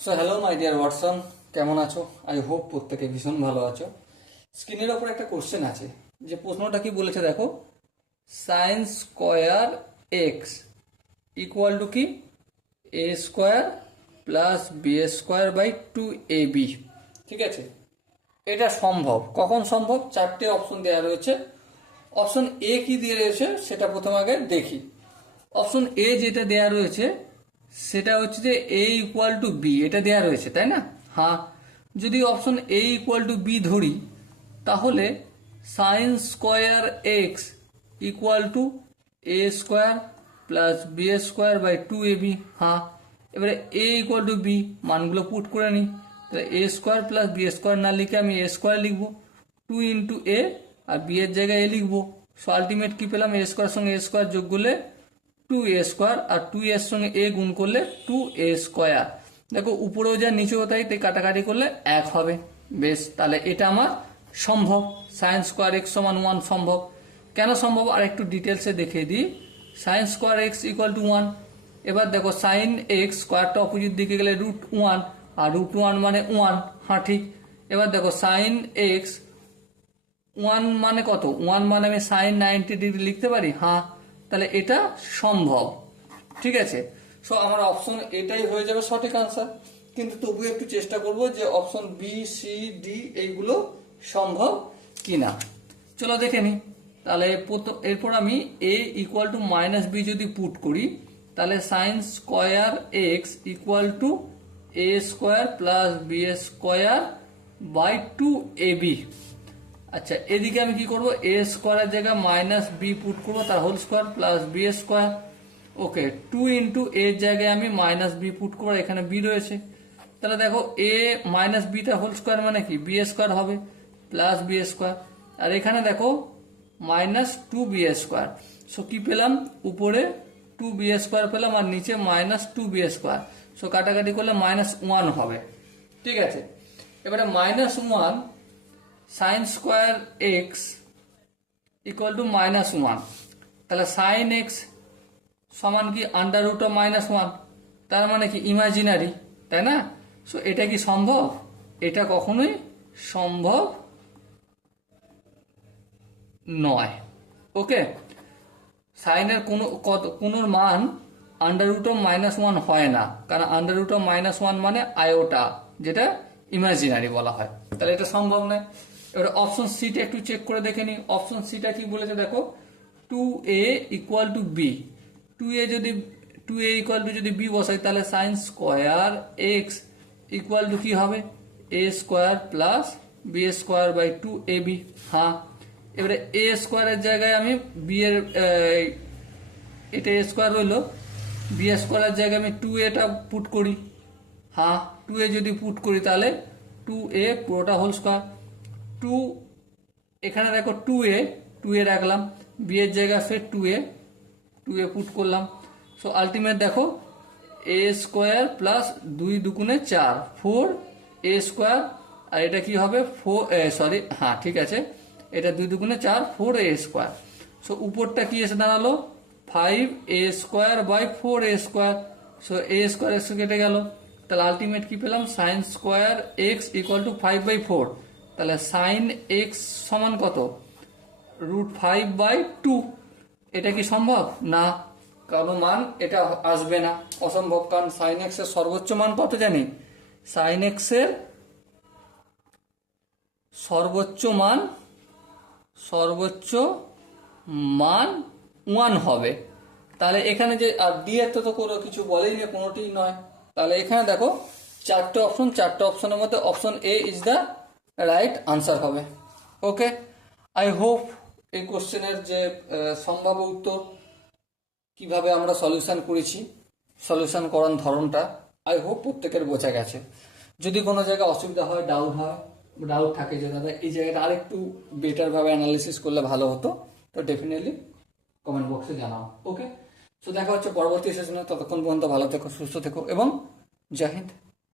So hello my dear Watson, কেমন আছো? I hope প্রত্যেকে ভীষণ ভালো আছো। স্ক্রিনের ওপর একটা কোশ্চেন আছে, যে প্রশ্নটা কি বলেছে দেখো, sine square x equal to কি a square plus b square by 2ab। ঠিক আছে, এটা সম্ভব। কখন সম্ভব? চারটে অপশন দেওয়া রয়েছে। অপশন এ কি দিয়ে রয়েছে সেটা প্রথম আগে দেখি। অপশন এ যেটা দেয়া রয়েছে সেটা হচ্ছে যে এ ইকুয়াল টু বি, এটা দেয়া রয়েছে তাই না? হ্যাঁ, যদি option a equal to b ধরি তাহলে sine square x equal to a square plus b square by 2ab। হ্যাঁ, এবারে এ ইকুয়াল টু বি মানগুলো পুট করে নিই। তাহলে a square plus b square না লিখে আমি এ স্কোয়ার লিখবো, 2 ইন্টু এ, আর বি এর জায়গায় এ লিখবো। সো আলটিমেট কি পেলাম? এ স্কোয়ার সঙ্গে এ স্কোয়ার যোগ করলে 2a স্কোয়ার, আর 2 এর সঙ্গে এ গুণ করলে 2a স্কোয়ার। দেখো উপরেও যা নিচেও তাই, তাই কাটাকাটি করলে 1 হবে। বেশ, তাহলে এটা আমার সম্ভব। সাইন স্কোয়ার এক্স সমান 1 সম্ভব। কেন সম্ভব আর একটু ডিটেলসে দেখিয়ে দিই। Sign square x equal two 1। এবার দেখো সাইন এক্স স্কোয়ারটা অপোজিট দিকে গেলে √1, আর √1 মানে 1। হ্যাঁ ঠিক। এবার দেখো সাইন এক্স 1 মানে কত? 1 মানে আমি সাইন 90 ডিগ্রি লিখতে পারি। হ্যাঁ, তাহলে এটা সম্ভব। ঠিক আছে, সো আমার অপশন এটাই হয়ে যাবে সঠিক আনসার। কিন্তু তবুও একটু চেষ্টা করব যে অপশন বি, সি, ডি এইগুলো সম্ভব কিনা। চলো দেখে নিই। তাহলে এরপর আমি a equal to minus b যদি পুট করি, তাহলে sine square x equal to a square plus b square by 2ab। আচ্ছা, এদিকে আমি কি করব? এ স্কোয়ারের জায়গায় মাইনাস বি পুট করবো, তার whole square plus b square. Okay, 2 into এর জায়গায় আমি মাইনাস বি পুট করবো, এখানে বি রয়েছে। তাহলে দেখো এ মাইনাস বিটা হোল স্কোয়ার মানে কি বি স্কোয়ার হবে, প্লাস বি স্কোয়ার। আর এখানে দেখো মাইনাস 2b স্কোয়ার। সো কি পেলাম? উপরে 2b স্কোয়ার পেলাম, আর নিচে মাইনাস 2b স্কোয়ার। সো কাটাকাটি করলে -1 হবে। ঠিক আছে, এবারে -1 sign square x equal two -1। তাহলে সাইন এক্স সমান কি √1, তার মানে কি ইমাজিনারি, তাই না? সো এটা কি সম্ভব? এটা কখনোই সম্ভব নয়। ওকে, সাইনের কোনো মান √1 হয় না, কারণ √1 মানে আয়োটা, যেটা ইমাজিনারি বলা হয়। তাহলে এটা সম্ভব নয়। এবার অপশন সিটা একটু চেক করে দেখে নিই। অপশন সিটা কি বলেছে দেখো, 2a equal to b. 2a equal to যদি বি বসাই, তাহলে sine square x equal to কি হবে? A square plus b square by 2ab। হ্যাঁ, এবারে এ স্কোয়ারের জায়গায় আমি বি এর এটা এ স্কোয়ার রইল, বি স্কোয়ারের জায়গায় আমি 2a পুট করি। হ্যাঁ, 2a যদি পুট করি তাহলে 2a পুরোটা হোল স্কোয়ার। 2 এখানে দেখো 2a রাখলাম, বি এর জায়গায় ফের 2a পুট করলাম। সো আলটিমেট দেখো এ স্কোয়ার প্লাস 2 দুগুণে 4, 4a স্কোয়ার। আর এটা কি হবে? হ্যাঁ ঠিক আছে, এটা 2 দুগুণে 4, 4a স্কোয়ার। সো উপরটা কি এসে দাঁড়ালো? 5a square by 4a square. So a square এসে কেটে গেল। তাহলে আলটিমেট কি পেলাম? Sine square x equal to 5/4। তাহলে সাইন এক্স সমান কত? √5/2। এটা কি সম্ভব? না, কারণ মান এটা আসবে না, অসম্ভব। কারণ সাইন এক্স এর সর্বোচ্চ মান কত জানি? সাইন এক্স এর সর্বোচ্চ মান 1 হবে। তাহলে এখানে যে আর ডি এর তো কোনো কিছু বলেই না, কোনোটি নয়। তাহলে এখানে দেখো চারটে অপশনের মধ্যে option A is the right answer হবে। ওকে, আই হোপ এই কোশ্চেনের যে সম্ভাব্য উত্তর কিভাবে আমরা সলিউশন করেছি, সলিউশন করার ধরনটা আই হোপ প্রত্যেকের বোঝা গেছে। যদি কোনো জায়গায় অসুবিধা হয়, ডাউট থাকে যে দাদা এই জায়গাটা আরেকটু বেটার ভাবে অ্যানালিসিস করলে ভালো হতো, তো ডেফিনেটলি কমেন্ট বক্সে জানাও। ওকে, সো দেখা হচ্ছে পরবর্তী সেশনে। ততক্ষণ পর্যন্ত ভালো থেকো, সুস্থ থেকো এবং জয় হিন্দ।